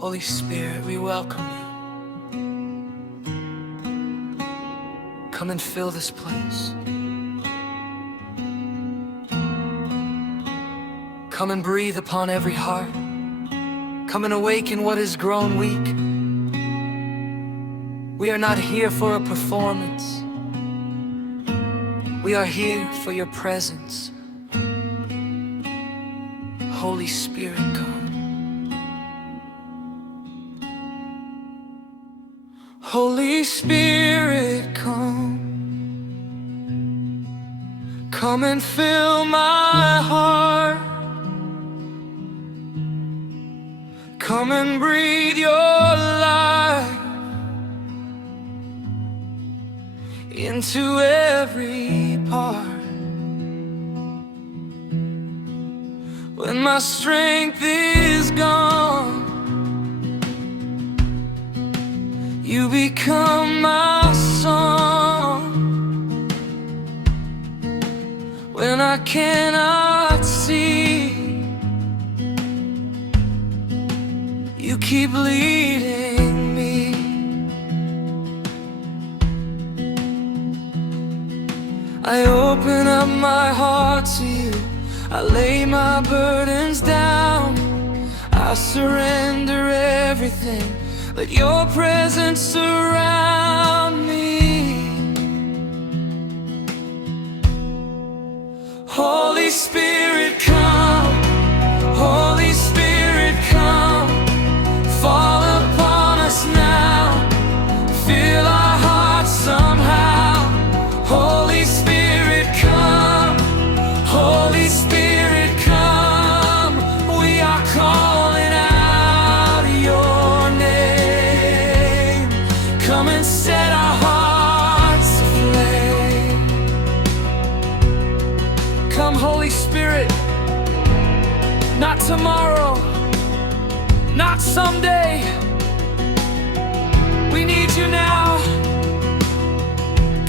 Holy Spirit, we welcome you. Come and fill this place. Come and breathe upon every heart. Come and awaken what has grown weak. We are not here for a performance. We are here for your presence. Holy Spirit, come. Holy Spirit, come. Come and fill my heart. Come and breathe your life into every part. When my strength is gone, you become my song. When I cannot see, you keep leading me. I open up my heart to you. I lay my burdens down. I surrender everything. Let your presence surround me. Holy Spirit, come. Holy Spirit, come. Fall upon us now. Fill our hearts somehow. Holy Spirit, come. Holy Spirit, come. We are calling out your name. Come and set our hearts aflame. Come, Holy Spirit. Not tomorrow, not someday. We need you now.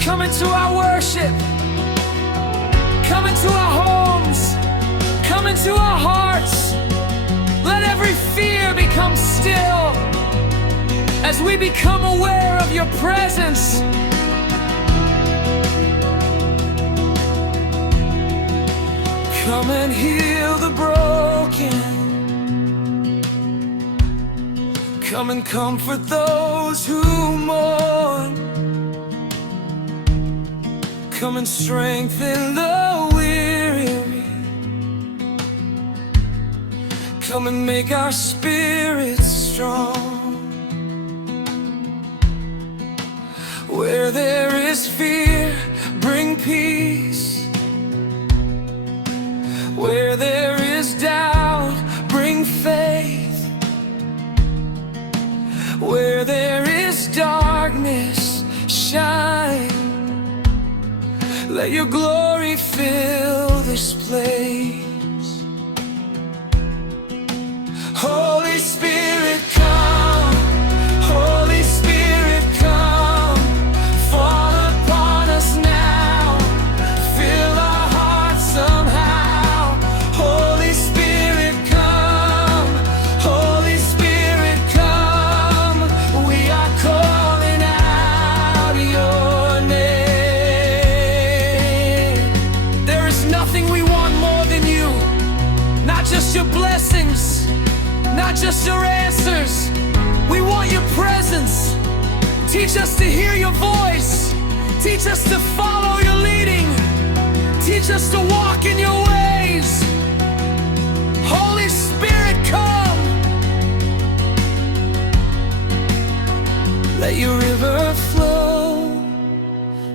Come into our worship. Come into our homes. Come into our hearts. Let every fear become still as we become aware of your presence. Come and heal the broken. Come and comfort those who mourn. Come and strengthen the weary. Come and make our spirits strong. Where there is fear, bring peace. Where there is doubt, bring faith. Where there is darkness, shine. Let your glory fill this place. Holy Spirit, come. Holy Spirit, come. Fall upon us now. Fill our hearts somehow. Holy Spirit, come. Holy Spirit, come. We are calling out your name. There is nothing we want more than you. Not just your blessings, not just your answers. We want your presence. Teach us to hear your voice. Teach us to follow your leading. Teach us to walk in your ways. Holy Spirit, come. Let your river flow.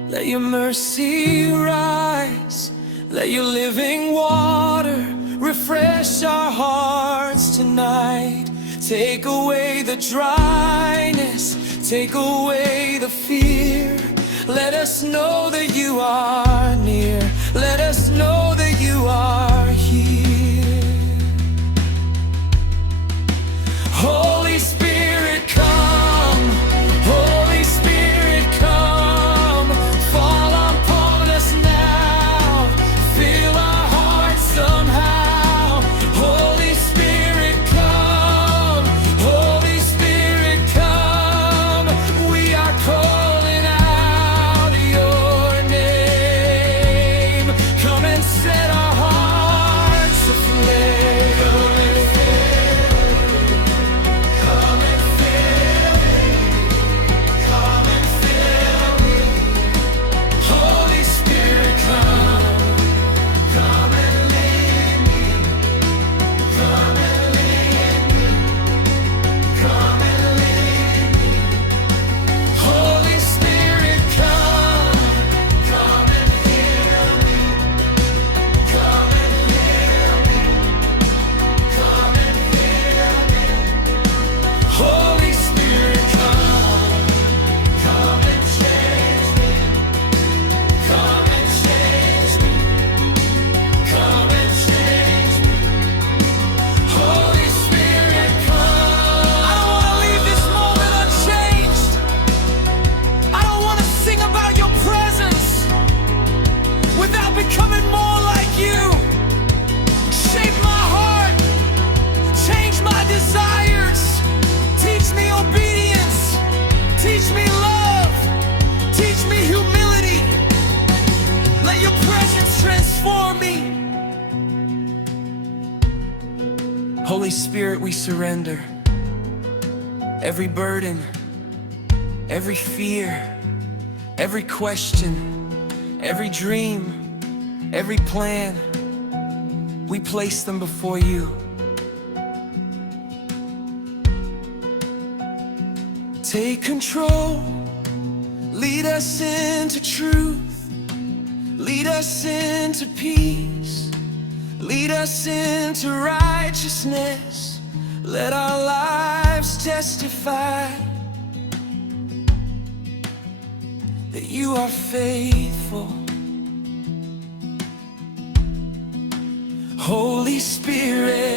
Let your mercy rise. Let your living water refresh our hearts tonight. Take away the dryness. Take away the fear. Let us know that you are near. Let us know that you are here. Holy Spirit, come. Holy Spirit, come. Fall upon us now. Fill our hearts somehow. Holy Spirit, come. Holy Holy Spirit, we surrender every burden, every fear, every question, every dream, every plan. We place them before you. Take control, lead us into truth, lead us into peace, lead us into righteousness. Let our lives testify that you are faithful. Holy Spirit,